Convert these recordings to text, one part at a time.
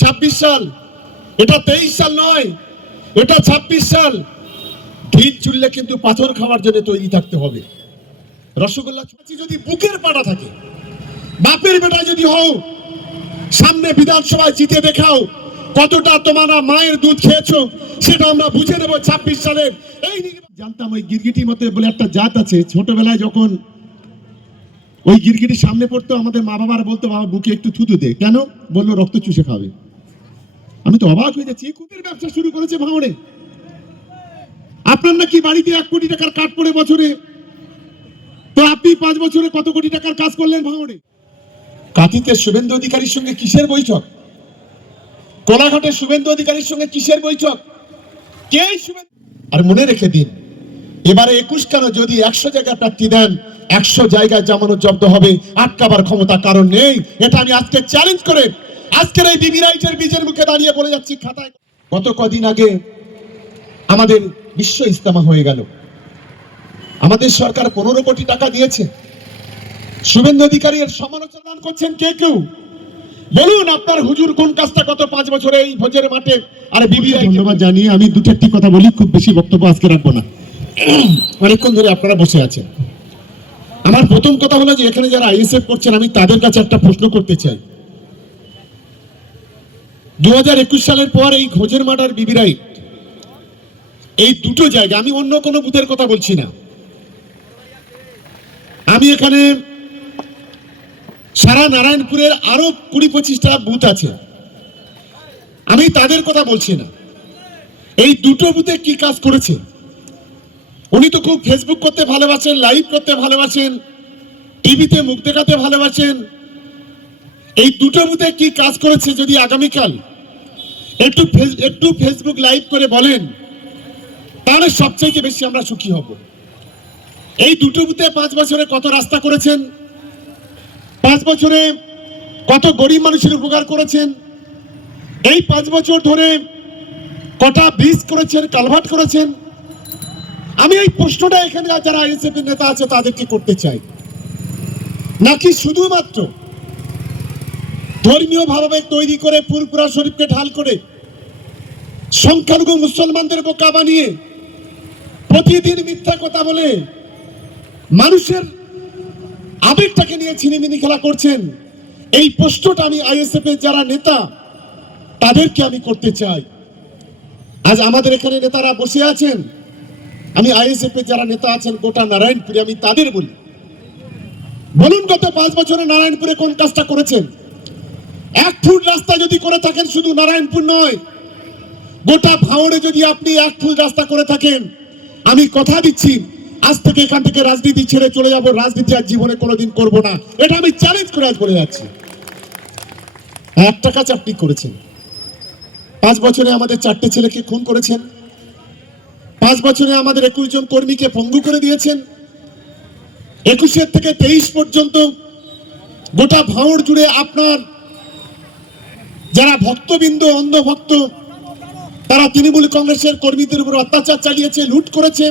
ছাব্বিশ সাল। এটা তেইশ সাল নয়, এটা ছাব্বিশ সাল। ঢিল চুললে কিন্তু পাথর খাওয়ার জন্য তৈরি থাকতে হবে। রসগোল্লা ছুঁচি যদি বুকের পাটা থাকে, বাপের বেটা যদি হও, সামনে বিধানসভায় জিতে দেখাও, কতটা তোমার মায়ের দুধ খেয়েছো, সেটা আমরা বুঝে নেব ছাব্বিশ সালের এই জানতাম ওই গিরগিটি মতে বলে একটা জাত আছে, ছোটবেলায় যখন ওই গিরগিটি সামনে পড়তো, আমাদের মা বাবার বলতো, বাবা, বুকে একটু থুতু দে। কেন? বলল, রক্ত চুষে খাবে। আমি তো অবাক হয়ে যাচ্ছি। কুকুরের ব্যবসা শুরু করেছে ভাঙড়ে আপনার নাকি বাড়িতে এক কোটি টাকার কাঠ পড়ে বছরে। তো আপনি পাঁচ বছরে কত কোটি টাকার কাজ করলেন ভাঙড়ে কাঁথিতে শুভেন্দু অধিকারীর সঙ্গে কিসের বৈঠক? কোলাঘাটে শুভেন্দু অধিকারীর সঙ্গে কিসের বৈঠক? কে আর মনে রেখে দিন, এবারে একুশ কেন যদি একশো জায়গায় প্রার্থী দেন, একশো জায়গায় জামানত জব্দ হবে, আটকাবার ক্ষমতা কারণ নেই। এটা আমি আজকে চ্যালেঞ্জ করে আজকের এই বিবি রাইটের বীজের মুখে দাঁড়িয়ে বলে যাচ্ছি খাতায় গত কদিন আগে আমাদের বিশ্ব ইস্তেমা হয়ে গেল। আমাদের সরকার পনেরো কোটি টাকা দিয়েছে। শুভেন্দু অধিকারী এর সমালোচনা করছেন কে কেউ? বলুন আপনার হুজুর কোন কাজটা কত পাঁচ বছরে এই ভোজের মাঠে আর বিবি ধন্যবাদ জানিয়ে আমি দুটো একটি কথা বলি খুব বেশি বক্তব্য আজকে রাখব না। অনেকক্ষণ ধরে আপনারা বসে আছেন। আমার প্রথম কথা হলো যে এখানে যারা আইএসএফ করছেন আমি তাদের কাছে একটা প্রশ্ন করতে চাই। দু হাজার একুশ সালের পর এই ঘোজের মাঠ আর বিবি রাইট এই দুটো জায়গা আমি অন্য কোনো বুথের কথা বলছি না। আমি এখানে সারা নারায়ণপুরের আরও কুড়ি পঁচিশটা বুথ আছে। আমি তাদের কথা বলছি না। এই দুটো বুথে কি কাজ করেছে? উনি তো খুব ফেসবুক করতে ভালোবাসেন লাইভ করতে ভালোবাসেন টিভিতে মুখ দেখাতে ভালোবাসেন এই দুটো বুথে কি কাজ করেছে যদি আগামীকাল একটু একটু ফেসবুক লাইভ করে বলেন, তাহলে সবচেয়ে বেশি আমরা সুখী হব। এই দুটো বুথে পাঁচ বছরে কত রাস্তা করেছেন? পাঁচ বছরে কত গরিব মানুষের উপকার করেছেন? এই পাঁচ বছর ধরে কটা ব্রিজ করেছেন, কালভার্ট করেছেন? আমি এই প্রশ্নটা এখানে যারা আইএসএফ নেতা আছে, তাদেরকে করতে চাই। নাকি শুধুমাত্র ধর্মীয় ভাবাবেগ তৈরি করে ফুরপুরা শরীফকে ঢাল করে সংখ্যালঘু মুসলমানদের বোকা বানিয়ে প্রতিদিন মিথ্যা কথা বলে মানুষের আবেগটাকে নিয়ে ছিনিমিনি খেলা করছেন। এই প্রশ্নটা আমি আইএসএফ এর যারা নেতা, তাদেরকে আমি করতে চাই। আজ আমাদের এখানে নেতারা বসে আছেন। আমি আইএসএফ এর যারা নেতা আছেন, গোটা নারায়ণপুরে আমি তাদের বলি। বলুন, গত পাঁচ বছরে নারায়ণপুরে কোন কাজটা করেছেন? এক ফুট রাস্তা যদি করে থাকেন, শুধু নারায়ণপুর নয়, গোটা ভাঙড়ে যদি আপনি এক ফুট রাস্তা করে থাকেন, আমি কথা দিচ্ছি, আজ থেকে এখান থেকে রাজনীতি ছেড়ে চলে যাব, রাজনীতি আর জীবনে কোনোদিন করব না। এটা আমি চ্যালেঞ্জ করে আজ বলে যাচ্ছি। এক টাকা চাকরি করেছেন। পাঁচ বছরে আমাদের চারটে ছেলেকে খুন করেছেন। পাঁচ বছরে আমাদের একুশ জন কর্মীকে পঙ্গু করে দিয়েছেন। একুশের থেকে তেইশ পর্যন্ত গোটা ভাঁড় জুড়ে আপনার যারা ভক্তবৃন্দ অন্ধ ভক্ত তারা তৃণমূল কংগ্রেসের কর্মীদের উপর অত্যাচার চালিয়েছে, লুট করেছে,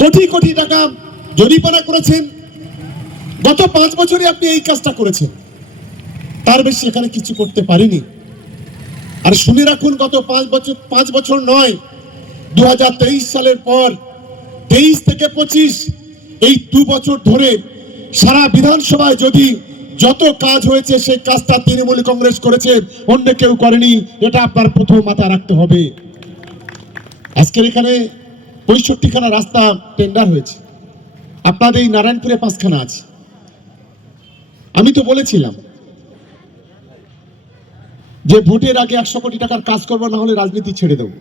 কোটি কোটি টাকা জরিমানা করেছেন। গত পাঁচ বছরে আপনি এই কাজটা করেছেন। তার বেশি এখানে কিছু করতে পারিনি। আর শুনে রাখুন, গত পাঁচ বছর পাঁচ বছর নয় দু সালের পর তেইশ থেকে পঁচিশ, এই দু বছর ধরে সারা বিধানসভায় যদি যত কাজ হয়েছে, সেই কাজটা তৃণমূল কংগ্রেস করেছে, অন্য কেউ করেনি, এটা আপনার প্রথম মাথায় রাখতে হবে। আজকের এখানে পঁয়ষট্টিখানা রাস্তা টেন্ডার হয়েছে। আপনাদের এই নারায়ণপুরে পাঁচখানা আছে। আমি তো বলেছিলাম যে ভোটের আগে একশো কোটি টাকার কাজ করব, না হলে রাজনীতি ছেড়ে দেবো।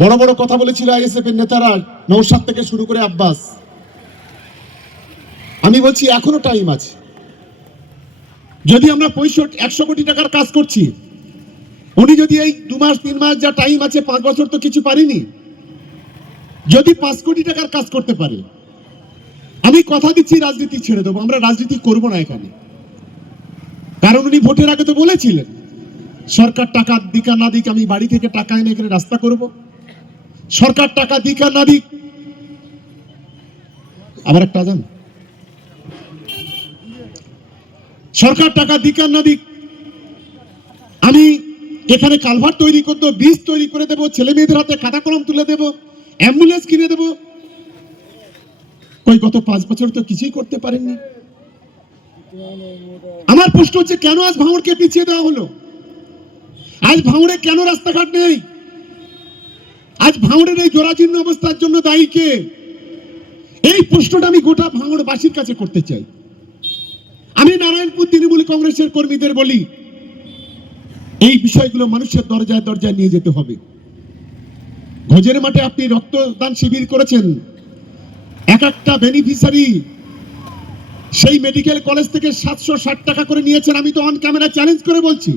বড় বড় কথা বলেছিল আইএসএফ এর নেতারা নৌসাদ থেকে শুরু করে আব্বাস। আমি বলছি এখনও টাইম আছে। যদি আমরা পঁয়ষট্টি, একশো কোটি টাকার কাজ করছি, উনি যদি এই দু মাস, তিন মাস যা টাইম আছে, পাঁচ বছর তো কিছু পারিনি, যদি পাঁচ কোটি টাকার কাজ করতে পারে, আমি কথা দিচ্ছি, রাজনীতি ছেড়ে দেবো, আমরা রাজনীতি করব না এখানে। কারণ উনি ভোটের আগে তো বলেছিলেন, সরকার টাকা দিক আর না দিক, আমি বাড়ি থেকে টাকা এনে এখানে রাস্তা করব। সরকার টাকা দিক আর না দিক, আবার একটা জান সরকার টাকা দিক আর না দিক, আমি এখানে কালভার তৈরি করতে বীজ তৈরি করে দেবো, ছেলে মেয়েদের হাতে খাতা কলম তুলে দেবো, অ্যাম্বুলেন্স কিনে দেবো। ওই গত পাঁচ বছর তো কিছুই করতে পারেননি। আমার প্রশ্ন হচ্ছে, কেন আজ ভাঙড়কে পিছিয়ে দেওয়া হলো? আজ ভাঙড়ে কেন রাস্তাঘাট নেই? আজ ভাঙড়ের এই জরাজীর্ণ অবস্থার জন্য দায়ী কে? এই প্রশ্নটা আমি গোটা ভাঙড়বাসীর কাছে করতে চাই। নারায়ণপুর তৃণমূল কংগ্রেসের কর্মীদের বলি, এই বিষয়গুলো মানুষের দরজায় দরজায় নিয়ে যেতে হবে। ভোজের মাঠে আপনি রক্তদান শিবির করেছেন। এক একটা বেনিফিসারি সেই মেডিকেল কলেজ থেকে সাতশো ষাট টাকা করে নিয়েছেন। আমি তো অন ক্যামেরা চ্যালেঞ্জ করে বলছি।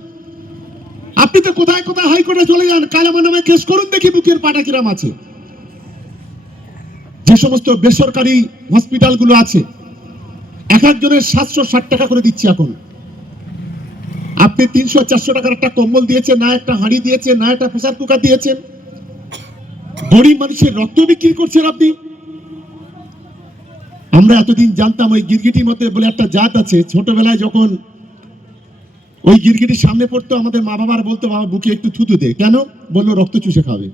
আপনি তো কোথায় কোথায় হাইকোর্টে চলে যান? কাল আমার নামে কেস করুন দেখি বুকের পাটা কিরাম আছে। যে সমস্ত বেসরকারি হসপিটালগুলো আছে এক একজনের সাতশো ষাট টাকা করে দিচ্ছি এখন। আপনি তিনশো, চারশো টাকার একটা কম্বল দিয়েছেন, না একটা হাঁড়ি দিয়েছেন, না একটা প্রেসার কুকার দিয়েছেন। গরিব মানুষের রক্ত বিক্রি করছেন আপনি। আমরা এতদিন জানতাম ওই গিরগিটির মধ্যে বলে একটা জাত আছে, ছোটবেলায় যখন ওই গিরগিটির সামনে পড়তো, আমাদের মা বাবার বলতো, বাবা, বুকে একটু থুতু দে। কেন? বলল, রক্ত চুষে খাবে।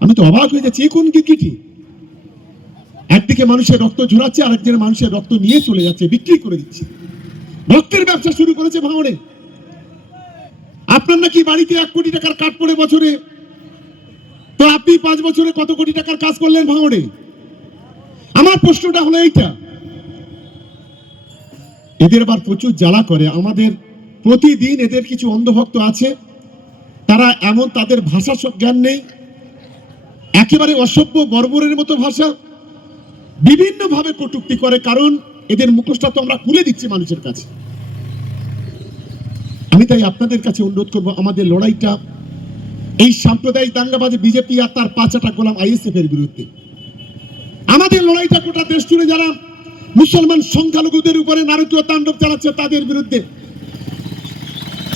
আমি তো অবাক হয়ে যাচ্ছি কোন গিরগিটি? একদিকে মানুষের রক্ত ঝরাচ্ছে আর একদিকে মানুষের রক্ত নিয়ে চলে যাচ্ছে, বিক্রি করে দিচ্ছে। রক্তের ব্যবসা শুরু করেছে ভাঙড়ে। আপনার নাকি বাড়িতে এক কোটি টাকার কাঠ পড়ে বছরে? তো আপনি পাঁচ বছরে কত কোটি টাকার কাজ করলেন ভাঙড়ে? আমার প্রশ্নটা হলো এইটা। এদের আবার প্রচুর জ্বালা করে। আমাদের প্রতিদিন এদের কিছু অন্ধভক্ত আছে। তারা এমন তাদের ভাষা জ্ঞান নেই। একেবারে অসভ্য বর্বরের মতো ভাষা। বিভিন্ন ভাবে কটুক্তি করে, কারণ এদের মুখোশটা তো আমরা খুলে দিচ্ছি মানুষের কাছে। আমি তাই আপনাদের কাছে অনুরোধ করব, আমাদের লড়াইটা, এই সাম্প্রদায়িক দাঙ্গাবাজ বিজেপি আর তার পাঁচাটা গোলাম আইএসএফ এর বিরুদ্ধে। আমাদের লড়াইটা গোটা দেশ জুড়ে যারা মুসলমান সংখ্যালঘুদের উপরে নারকীয় তাণ্ডব চালাচ্ছে, তাদের বিরুদ্ধে।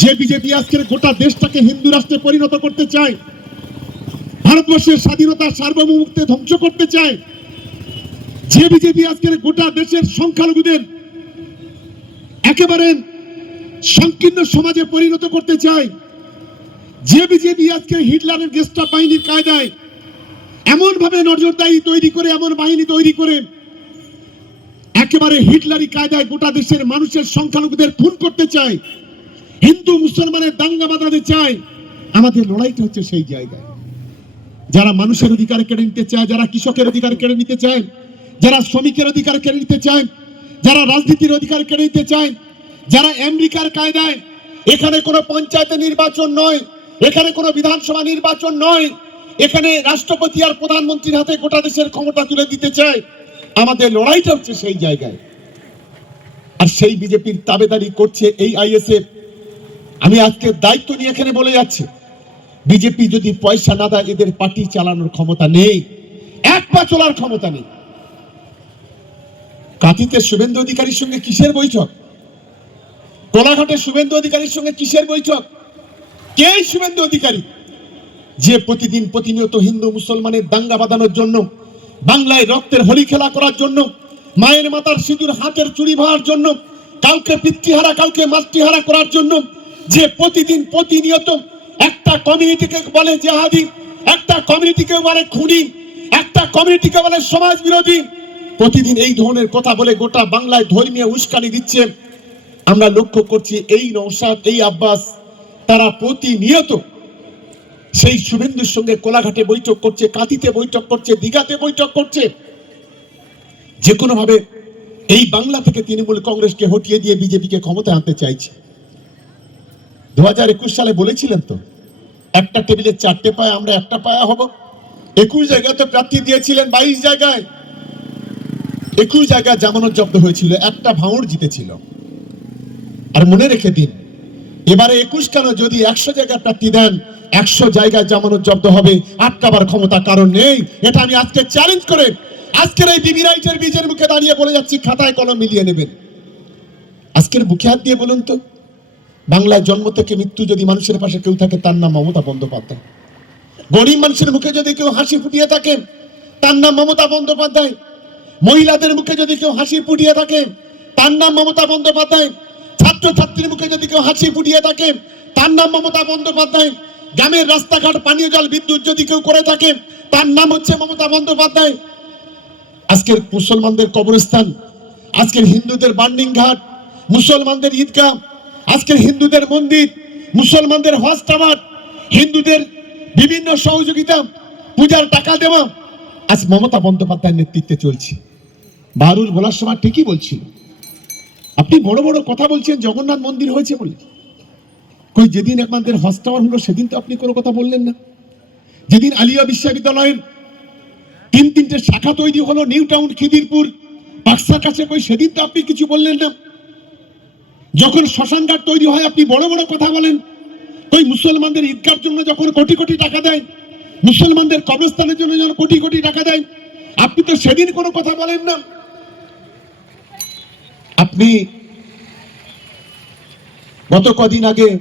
যে বিজেপি আজকের গোটা দেশটাকে হিন্দু রাষ্ট্রে পরিণত করতে চায়, ভারতবর্ষের স্বাধীনতা সার্বভৌমত্বে ধ্বংস করতে চায় যে বিজেপি আজকের গোটা দেশের সংখ্যালঘুদের একেবারে সংকীর্ণ সমাজে পরিণত করতে চায়, যে বিজেপি আজকে হিটলারের গেস্টা বাহিনীর কায়দায় এমন ভাবে নজরদারি তৈরি করে, এমন বাহিনী তৈরি করে, একেবারে হিটলারি কায়দায় গোটা দেশের মানুষের সংখ্যালঘুদের খুন করতে চায়, হিন্দু, মুসলমানের দাঙ্গা বাঁধাতে চায়, আমাদের লড়াইটা হচ্ছে সেই জায়গায়। যারা মানুষের অধিকার কেড়ে নিতে চায়, যারা কৃষকের অধিকার কেড়ে নিতে চায় যারা শ্রমিকের অধিকার কেড়ে নিতে চায়, যারা রাজনীতির অধিকার কেড়ে নিতে চায়, যারা আমেরিকার কায়দায়, এখানে কোনো পঞ্চায়েতের নির্বাচন নয়, এখানে কোনো বিধানসভা নির্বাচন নয়, এখানে রাষ্ট্রপতি আর প্রধানমন্ত্রীর হাতে গোটা দেশের ক্ষমতা তুলে দিতে চায়, আমাদের লড়াইটা হচ্ছে সেই জায়গায়। আর সেই বিজেপির তাবেদারি করছে এই আইএসএফ। আমি আজকে দায়িত্ব নিয়ে এখানে বলে যাচ্ছি, বিজেপি যদি পয়সা না দেয়, এদের পার্টি চালানোর ক্ষমতা নেই, এক পা চলার ক্ষমতা নেই। কাঁথিতে শুভেন্দু অধিকারীর সঙ্গে কিসের বৈঠক? কোলাঘাটের শুভেন্দু অধিকারীর সঙ্গে কিসের বৈঠক? কে শুভেন্দু অধিকারী? যে প্রতিদিন প্রতিনিয়ত হিন্দু মুসলমানের দাঙ্গা বাঁধানোর জন্য, বাংলায় রক্তের হোলি খেলা করার জন্য, মায়ের মাতার সিঁদুর হাতের চুরি ভাড়ার জন্য, কাউকে পিতৃহারা, কাউকে মাতৃহারা করার জন্য, যে প্রতিদিন প্রতিনিয়ত একটা কমিউনিটিকে বলে জেহাদি, একটা কমিউনিটিকে বলে খুনি, একটা কমিউনিটিকে বলে সমাজ বিরোধী প্রতিদিন এই ধরনের কথা বলে গোটা বাংলায় ধর্মীয় উস্কানি দিচ্ছে। আমরা লক্ষ্য করছি এই নৌসাদ এই আব্বাস, তারা প্রতিনিয়ত সেই শুভেন্দুর সঙ্গে কোলাঘাটে বৈঠক করছে, কাঁথিতে বৈঠক করছে, দীঘাতে বৈঠক করছে। যে কোনো ভাবে এই বাংলা থেকে তৃণমূল কংগ্রেসকে হটিয়ে দিয়ে বিজেপিকে ক্ষমতায় আনতে চাইছে। দু হাজার একুশ সালে বলেছিলেন তো, একটা টেবিলে চারটে পায়া আমরা একটা পায়া হব। একুশ জায়গায় তো প্রার্থী দিয়েছিলেন, বাইশ জায়গায়। একুশ জায়গায় জামানত জব্দ হয়েছিল, একটা ভাঙড় জিতেছিল। আর মনে রেখে দিন, এবারে একুশ কেন যদি একশো জায়গায় প্রার্থী দেন, একশো জায়গায় জামানত জব্দ হবে, আটকাবার ক্ষমতা কারণ নেই। এটা আমি আজকে চ্যালেঞ্জ করে, আজকের এই বিবি রাইটের বীজের মুখে দাঁড়িয়ে বলে যাচ্ছি, খাতায় কলম মিলিয়ে নেবেন। আজকের বুকে হাত দিয়ে বলুন তো, বাংলায় জন্ম থেকে মৃত্যু যদি মানুষের পাশে কেউ থাকে, তার নাম মমতা বন্দ্যোপাধ্যায়। গরিব মানুষের মুখে যদি কেউ হাসি ফুটিয়ে থাকে, তার নাম মমতা বন্দ্যোপাধ্যায়। মহিলাদের মুখে যদি কেউ হাসি ফুটিয়ে থাকে, তার নাম মমতা বন্দ্যোপাধ্যায়। ছাত্র ছাত্রছাত্রীর মুখে যদি কেউ হাসি ফুটিয়ে থাকে, তার নাম মমতা বন্দ্যোপাধ্যায়। গ্রামের রাস্তাঘাট, পানীয় জল, বিদ্যুৎ যদি কেউ করে থাকে, তার নাম হচ্ছে মমতা বন্দ্যোপাধ্যায়। আজকের মুসলমানদের কবরস্থান, আজকের হিন্দুদের বার্নিং ঘাট, মুসলমানদের ঈদগাহ, আজকের হিন্দুদের মন্দির, মুসলমানদের হজ হিন্দুদের বিভিন্ন সহযোগিতা, পূজার টাকা দেওয়া আজ মমতা বন্দ্যোপাধ্যায়ের নেতৃত্বে চলছে। বারুল বলার সময় ঠিকই বলছিল। আপনি বড় বড় কথা বলছেন, জগন্নাথ মন্দির হয়েছে বলে। কই যেদিন হজ টাওয়ার হলো, সেদিন তো আপনি কোনো কথা বললেন না। যেদিন আলিয়া বিশ্ববিদ্যালয়ের তিন তিনটে শাখা তৈরি হলো, নিউ টাউন, খিদিরপুর, বাক্সার কাছে, কই সেদিন তো আপনি কিছু বললেন না। যখন শ্মশানঘাট তৈরি হয়, আপনি বড় বড় কথা বলেন। ওই মুসলমানদের ঈদগার জন্য যখন কোটি কোটি টাকা দেয় মুসলমানদের কবরস্থানের জন্য যখন কোটি কোটি টাকা দেয়। আপনি তো সেদিন কোনো কথা বলেন না। আপনি গত কদিন আগে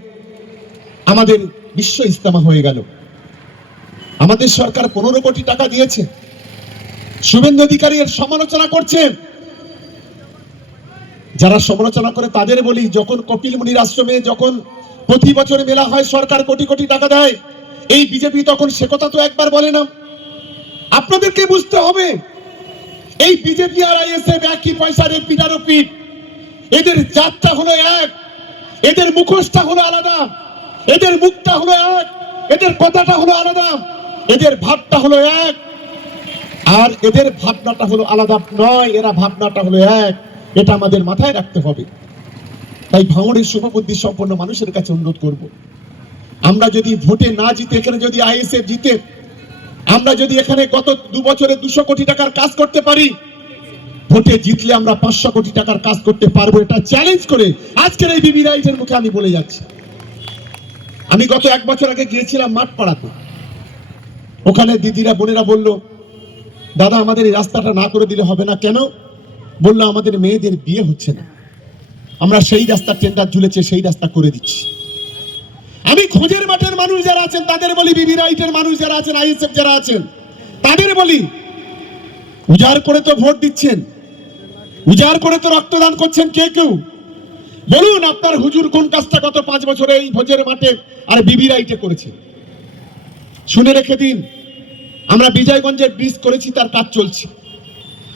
আমাদের বিশ্ব ইস্তেমা হয়ে গেল। আমাদের সরকার পনেরো কোটি টাকা দিয়েছে। শুভেন্দু অধিকারী এর সমালোচনা করছেন। যারা সমালোচনা করে তাদের বলি, যখন কপিল মুনির আশ্রমে যখন প্রতি বছর মেলা হয়, সরকার কোটি কোটি টাকা দেয়। এই বিজেপি তখন সে কথা তো একবার বলে না। আপনাদেরকে বুঝতে হবে, এই বিজেপি আর আইএসএফ একই পয়সার পিটারও পিঠ। এদের জাতটা হলো এক, এদের মুখোশটা হলো আলাদা, এদের মুখটা হলো এক, এদের কথাটা হলো আলাদা, এদের ভাবটা হলো এক। আর এদের ভাবনাটা হলো আলাদা নয়, এরা ভাবনাটা হলো এক। এটা আমাদের মাথায় রাখতে হবে। তাই ভাঙড়ের শুভবুদ্ধি সম্পন্ন মানুষের কাছে অনুরোধ করব। আমরা যদি ভোটে না জিতে, এখানে যদি আইএসএফ জিতে, আমরা যদি এখানে গত দু বছরে দুশো কোটি টাকার কাজ করতে পারি, ভোটে জিতলে আমরা পাঁচশো কোটি টাকার কাজ করতে পারব, এটা চ্যালেঞ্জ করে আজকের এই বিবি রাইটের মুখে আমি বলে যাচ্ছি। আমি গত এক বছর আগে গিয়েছিলাম মাঠ পাড়াতে ওখানে দিদিরা, বোনেরা বলল, দাদা, আমাদের এই রাস্তাটা না করে দিলে হবে না কেন? বলল, আমাদের মেয়েদের বিয়ে হচ্ছে না। আমরা সেই রাস্তার টেন্ডার ঝুলেছে, সেই রাস্তা করে দিচ্ছি। আমি খোঁজের মাঠের মানুষ যারা আছেন, তাদের বলি বিবি রাইটের মানুষ যারা আছেন, আইএসএফ যারা আছেন, তাদের বলি, উজাড় করে তো ভোট দিচ্ছেন, উজাড় করে তো রক্তদান করছেন কে কেউ? বলুন আপনার হুজুর কোন কাজটা গত পাঁচ বছরে এই ভোজের মাঠে আর বিবি রাইটে করেছে? শুনে রেখে দিন, আমরা বিজয়গঞ্জের ব্রিজ করেছি, তার কাজ চলছে।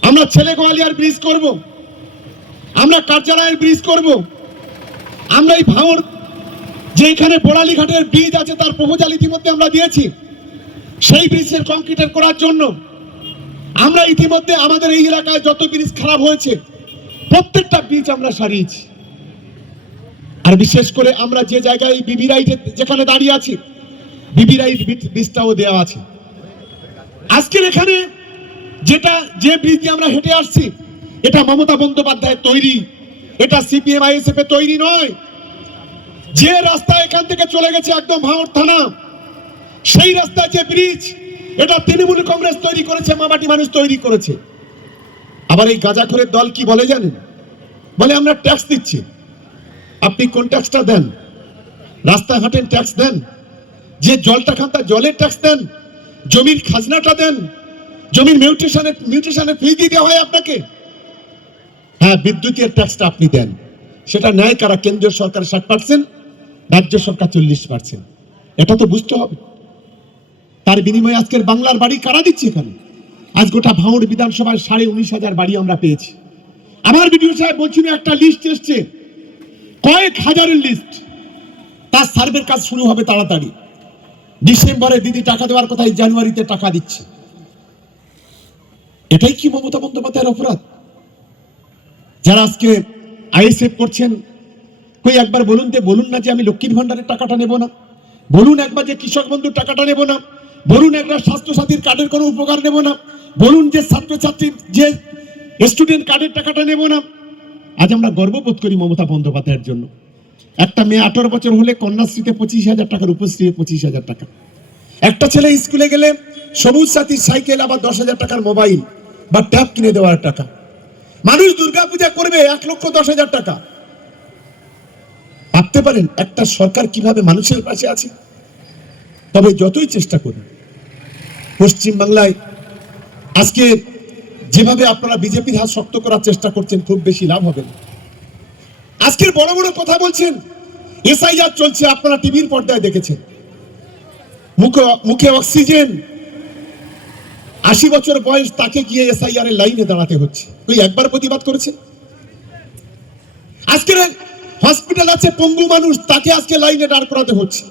আমরা ছেলে গোয়ালিয়ার ব্রিজ করব। আমরা কার্যালয়ের ব্রিজ করব। আমরা এই ভাঙর যে এখানে বোড়ালি ঘাটের ব্রিজ আছে, তার প্রপোজাল ইতিমধ্যে আমরা দিয়েছি। সেই ব্রিজের কংক্রিটের করার জন্য আমরা ইতিমধ্যে আমাদের এই এলাকায় যত ব্রিজ খারাপ হয়েছে, প্রত্যেকটা ব্রিজ আমরা সারিয়েছি। আর বিশেষ করে আমরা যে জায়গায় বিবি রাইটে যেখানে দাঁড়িয়ে আছি বিবি রাইট ব্রিজটাও দেওয়া আছে। আজকের এখানে যেটা, যে ব্রিজ দিয়ে আমরা হেঁটে আসছি, এটা মমতা বন্দ্যোপাধ্যায়ের তৈরি। এটা সিপিএম আইএসএফ এর তৈরি নয়। যে রাস্তা এখান থেকে চলে গেছে একদম ভাঙড় থানা, সেই রাস্তায় যে ব্রিজ, এটা তৃণমূল কংগ্রেস তৈরি করেছে, মামাটি মানুষ তৈরি করেছে। আবার এই গাঁজাখোরের দল কি বলে জানেন? বলে আমরা ট্যাক্স দিচ্ছি। আপনি কোন ট্যাক্সটা দেন? রাস্তাঘাটের ট্যাক্স দেন? যে জলটা খান তার জলের ট্যাক্স দেন? জমির খাজনাটা দেন? জমির মিউটেশনের মিউটেশনের ফি দিতে হয় আপনাকে? হ্যাঁ বিদ্যুতের ট্যাক্সটা আপনি দেন। সেটা নেয় কারা? কেন্দ্রীয় সরকার ষাট পার্সেন্ট রাজ্য সরকার চল্লিশ পার্সেন্ট। এটা তো বুঝতে হবে। তার বিনিময়ে আজকের বাংলার বাড়ি কারা দিচ্ছে এখানে? আজ গোটা ভাঙড় বিধানসভায় সাড়ে উনিশ হাজার বাড়ি আমরা পেয়েছি। আমার বিডিও সাহেব বলছিল, একটা লিস্ট এসছে। কয়েক হাজারের লিস্ট তার সার্ভের কাজ শুরু হবে তাড়াতাড়ি। ডিসেম্বরে দিদি টাকা দেওয়ার কথাই জানুয়ারিতে টাকা দিচ্ছে। এটাই কি মমতা বন্দ্যোপাধ্যায়ের অপরাধ? যারা আজকে আইএসএফ করছেন কই একবার বলুন যে, বলুন না যে আমি লক্ষ্মীর ভান্ডারের টাকাটা নেব না? বলুন একবার যে কৃষক বন্ধুর টাকাটা নেব না? বলুন একবার স্বাস্থ্য সাথীর কার্ডের কোনো উপকার নেব না? বলুন যে ছাত্রছাত্রীর যে স্টুডেন্ট কার্ডের টাকাটা নেব না? আজ আমরা গর্ববোধ করি মমতা বন্দ্যোপাধ্যায়ের জন্য। একটা মেয়ে আঠারো বছর হলে কন্যাশ্রীতে পঁচিশ হাজার টাকার উপশ্রীতে পঁচিশ হাজার টাকা। একটা ছেলে স্কুলে গেলে সবুজ সাথীর সাইকেল আবার দশ হাজার টাকার মোবাইল বা ট্যাব কিনে দেওয়ার টাকা। মানুষ দুর্গাপূজা করবে এক লক্ষ দশ হাজার টাকা। ভাবতে পারেন একটা সরকার কীভাবে মানুষের পাশে আছে? তবে যতই চেষ্টা করুন পশ্চিম বাংলায় আজকে যেভাবে আপনারা বিজেপির হাত শক্ত করার চেষ্টা করছেন, খুব বেশি লাভ হবে না। আজকের বড় বড় কথা বলছেন এসআইআর চলছে, আপনারা টিভির পর্দায় দেখেছেন। মুখে মুখে অক্সিজেন। আশি বছর বয়স তাকে গিয়ে এসআইআর এর লাইনে দাঁড়াতে হচ্ছে। ওই একবার প্রতিবাদ করেছে। আজকের আছে, পঙ্গু মানুষ, তাকে আজকে লাইনে দাঁড় করাতে হচ্ছে।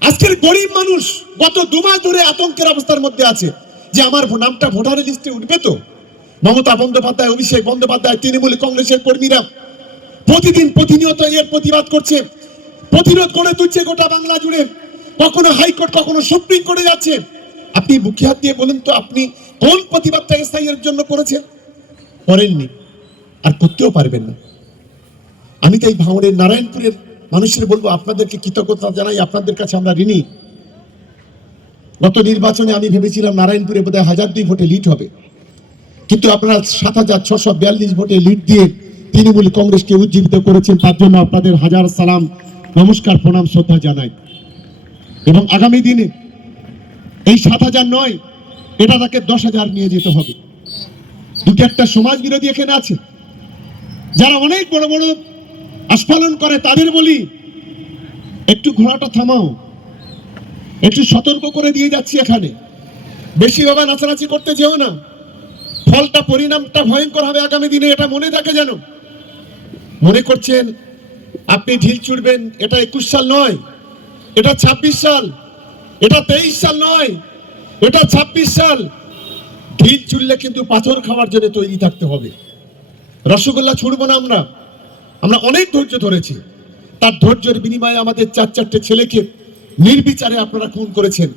আজকের গরিব মানুষ গত দু মাস ধরে আতঙ্কের অবস্থার মধ্যে আছে যে আমার নামটা ভোটার লিস্টে উঠবে তো? মমতা বন্দ্যোপাধ্যায়, অভিষেক বন্দ্যোপাধ্যায়, তৃণমূল কংগ্রেসের কর্মীরা প্রতিদিন প্রতিনিয়ত এর প্রতিবাদ করছে। প্রতিরোধ করে তুলছে গোটা বাংলা জুড়ে। কখনো হাইকোর্ট, কখনো সুপ্রিম কোর্টে যাচ্ছে। আপনি বুকে হাত দিয়ে বলুন তো, আপনি কোন প্রতিবাদটা এসআই জন্য করেছেন? করেননি। আর করতেও পারবেন না। আমি তাই ভাঙড়ের নারায়ণপুরের মানুষের বলব, আপনাদেরকে কৃতজ্ঞতা জানাই। আপনাদের কাছে আমরা ঋণী। গত নির্বাচনে আমি ভেবেছিলাম নারায়ণপুরে বোধহয় হাজার দুই ভোটে লিড হবে। কিন্তু আপনারা সাত হাজার ছশো বিয়াল্লিশ ভোটে লিড দিয়ে তৃণমূল কংগ্রেসকে উজ্জীবিত করেছেন, তার জন্য আপনাদের হাজার সালাম, নমস্কার, প্রণাম, শ্রদ্ধা জানাই। এবং আগামী দিনে এই সাত হাজার নয়, এটা তাকে দশ হাজার নিয়ে যেতে হবে। দুটি একটা সমাজ বিরোধী এখানে আছে। যারা অনেক বড় বড় আস্ফালন করে তাদের বলি, একটু ঘোড়াটা থামাও, একটু সতর্ক করে দিয়ে যাচ্ছি এখানে। বেশি বাবা নাচানাচি করতে যেও না। ফলটা, পরিণামটা ভয়ঙ্কর হবে আগামী দিনে, এটা মনে থাকে যেন। মনে করছেন, আপনি ঢিল ছুড়বেন, এটা একুশ সাল নয়, এটা ছাব্বিশ সাল, এটা তেইশ সাল নয়, এটা ছাব্বিশ সাল। ঢিল ছুড়লে কিন্তু পাথর খাওয়ার জন্য তৈরি থাকতে হবে। রসগোল্লা ছুড়বো না আমরা। আমরা অনেক ধৈর্য ধরেছি। তার ধৈর্যের বিনিময়ে আমাদের চার চারটে ছেলেকে নির্বিচারে আপনারা খুন করেছেন,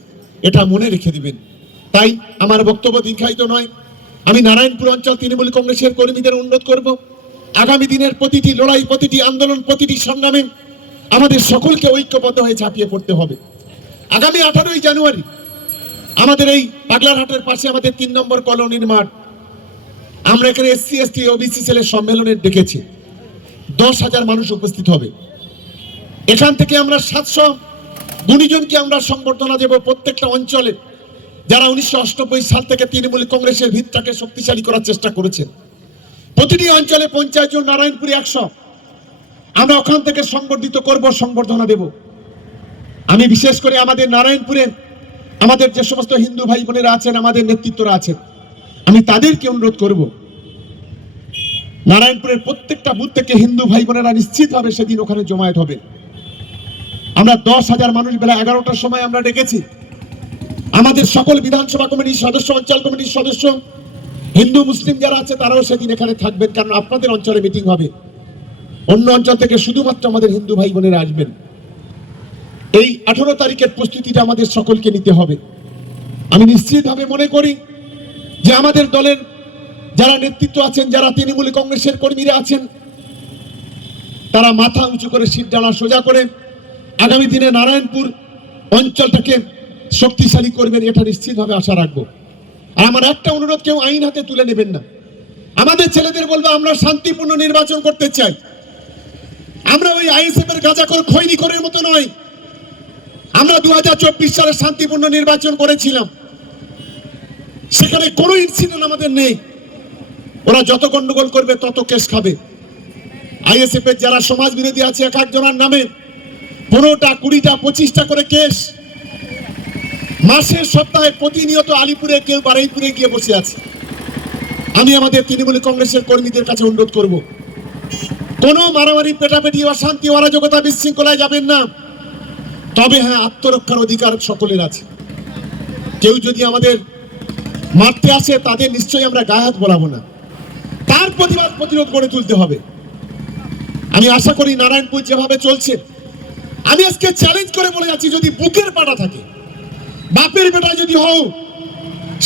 এটা মনে রেখে দিবেন। তাই আমার বক্তব্য দীর্ঘায়িত নয়। আমি নারায়ণপুর অঞ্চল তৃণমূল কংগ্রেসের কর্মীদের অনুরোধ করব। আগামী দিনের প্রতিটি লড়াই, প্রতিটি আন্দোলন, প্রতিটি সংগ্রামে আমাদের সকলকে ঐক্যবদ্ধ হয়ে ঝাঁপিয়ে পড়তে হবে। আগামী আঠারোই জানুয়ারি আমাদের এই পাগলারহাটের পাশে আমাদের তিন নম্বর কলোনির মাঠ। আমরা এখানে এসসি, এসটি, ওবিসি সেলের সম্মেলনে ডেকেছি। দশ হাজার মানুষ উপস্থিত হবে। এখান থেকে আমরা সাতশো গুণীজনকে আমরা সংবর্ধনা দেব প্রত্যেকটা অঞ্চলে। যারা উনিশশো সাল থেকে তৃণমূল কংগ্রেসের ভিতটাকে শক্তিশালী করার চেষ্টা করেছেন। প্রতিটি অঞ্চলে পঞ্চায়েত জন, নারায়ণপুরে একশো। আমরা ওখান থেকে সংবর্ধিত করব, সংবর্ধনা দেব। আমি বিশেষ করে আমাদের নারায়ণপুরে আমাদের যে সমস্ত হিন্দু ভাই বোনেরা আছেন, আমাদের নেতৃত্বরা আছেন, আমি তাদেরকে অনুরোধ করব নারায়ণপুরের প্রত্যেকটা বুথ থেকে হিন্দু ভাই বোনেরা নিশ্চিতভাবে সেদিন ওখানে জমায়েত হবে। আমরা দশ হাজার মানুষ বেলা এগারোটার সময় আমরা ডেকেছি। আমাদের সকল বিধানসভা কমিটির সদস্য, অঞ্চল কমিটির সদস্য, হিন্দু, মুসলিম যারা আছে তারাও সেদিন এখানে থাকবেন কারণ আপনাদের অঞ্চলে মিটিং হবে। অন্য অঞ্চল থেকে শুধুমাত্র আমাদের হিন্দু ভাই বোনেরা আসবেন। এই আঠারো তারিখের প্রস্তুতিটা আমাদের সকলকে নিতে হবে। আমি নিশ্চিতভাবে মনে করি যে আমাদের দলের যারা নেতৃত্ব আছেন, যারা তৃণমূল কংগ্রেসের কর্মীরা আছেন, তারা মাথা উঁচু করে শীত ডালা সোজা করে আগামী দিনে নারায়ণপুর অঞ্চলটাকে শক্তিশালী করবেন, এটা নিশ্চিতভাবে আশা রাখব। আর আমার একটা অনুরোধ, কেউ আইন হাতে তুলে নেবেন না। আমাদের ছেলেদের বলব, আমরা শান্তিপূর্ণ নির্বাচন করতে চাই। আমরা ওই আইএসএফ এর গাজাকর খৈনি করার মতো নয় আমরা দু হাজার চব্বিশ সালে শান্তিপূর্ণ নির্বাচন করেছিলাম। সেখানে কোনো ইনসিডেন্ট আমাদের নেই। ওরা যত গন্ডগোল করবে, তত কেস খাবে। আইএসএফ এর যারা সমাজ বিরোধী আছে, এক একজনের নামে পনেরোটা, কুড়িটা, পঁচিশটা করে কেস। মাসের সপ্তাহে প্রতিনিয়ত আলিপুরে কেউ বারুইপুরে গিয়ে বসে আছে। আমি আমাদের তৃণমূল কংগ্রেসের কর্মীদের কাছে অনুরোধ করব, কোনো মারামারি, পেটাপেটি, অশান্তি, অরাজকতা বিশৃঙ্খলায় যাবেন না। তবে হ্যাঁ আত্মরক্ষার অধিকার সকলের আছে। কেউ যদি আমাদের মারতে আসে, তাদের নিশ্চয়ই আমরা গায়ে হাত বলাবো না। তার প্রতিবাদ প্রতিরোধ গড়ে তুলতে হবে। আমি আশা করি নারায়ণপুর যেভাবে চলছে, আমি আজকে চ্যালেঞ্জ করে বলে যাচ্ছি, যদি বুকের পাটা থাকে, বাপের বেটা যদি হও,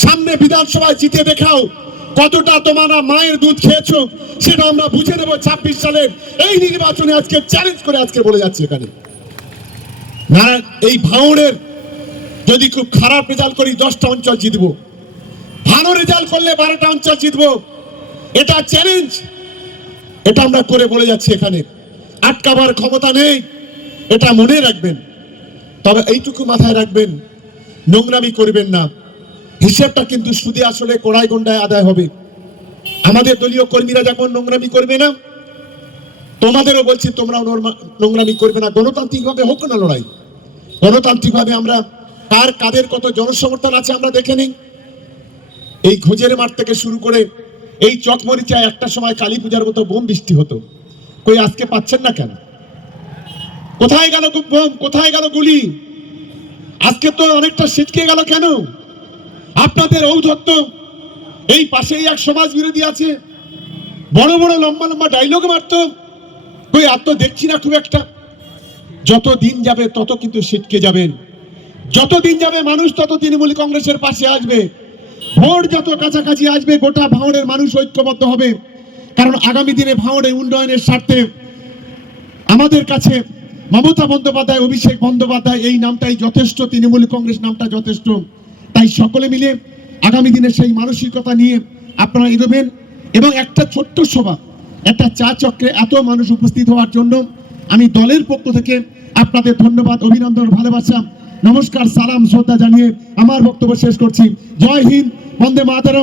সামনে বিধানসভায় জিতে দেখাও, কতটা তোমরা মায়ের দুধ খেয়েছো, সেটা আমরা বুঝে দেবো ছাব্বিশ সালের এই নির্বাচনে আজকে চ্যালেঞ্জ করে আজকে বলে যাচ্ছে এখানে। এই ভাঙড়ের যদি খুব খারাপ রেজাল্ট করি, দশটা অঞ্চল জিতবো। ভালো রেজাল্ট করলে বারোটা অঞ্চল জিতবো। এটা চ্যালেঞ্জ এটা আমরা করে বলে যাচ্ছি এখানে। আটকাবার ক্ষমতা নেই, এটা মনে রাখবেন। তবে এইটুকু মাথায় রাখবেন, নোংরামি করবেন না। হিসেবটা কিন্তু সুদে আসলে কড়াই গন্ডায় আদায় হবে। আমাদের দলীয় কর্মীরা যখন নোংরামি করবে না, তোমাদেরও বলছি তোমরাও নোংরা- নোংরামি করবে না। গণতান্ত্রিকভাবে হোক না লড়াই, গণতান্ত্রিকভাবে আমরা কার কাদের কত জনসমর্থন আছে আমরা দেখে নিই। এই খোঁজের মাঠ থেকে শুরু করে এই চকমরিচায় একটা সময় কালী পূজার মতো বোম বৃষ্টি হতো। কই আজকে পাচ্ছেন না কেন? কোথায় গেল বোম? কোথায় গেল গুলি? আজকে তো অনেকটা ছিটকে গেল কেন? আপনাদের ঔদ্ধত্য এই পাশেই এক সমাজ বিরোধী আছে। বড় বড় লম্বা লম্বা ডায়লগ মারতো। কই আর তো দেখছি না খুব একটা। যত দিন যাবে তত কিন্তু ছিটকে যাবেন। যত দিন যাবে মানুষ তত তৃণমূল কংগ্রেসের পাশে আসবে। ভোট যত কাছাকাছি আসবে, গোটা ভাঙড়ের মানুষ ঐক্যবদ্ধ হবে। কারণ আগামী দিনে ভাঙড়ের উন্নয়নের স্বার্থে আমাদের কাছে মমতা বন্দ্যোপাধ্যায়, অভিষেক বন্দ্যোপাধ্যায়, এই নামটাই যথেষ্ট, তৃণমূল কংগ্রেস নামটা যথেষ্ট। তাই সকলে মিলে আগামী দিনে সেই মানসিকতা নিয়ে আপনারা এগোবেন এবং একটা ছোট্ট সভা, একটা চা চক্রে এত মানুষ উপস্থিত হওয়ার জন্য আমি দলের পক্ষ থেকে আপনাদের ধন্যবাদ, অভিনন্দন, ভালোবাসা। নমস্কার সালাম শ্রদ্ধা জানিয়ে আমার বক্তব্য শেষ করছি। জয় হিন্দ বন্দে মাতারম।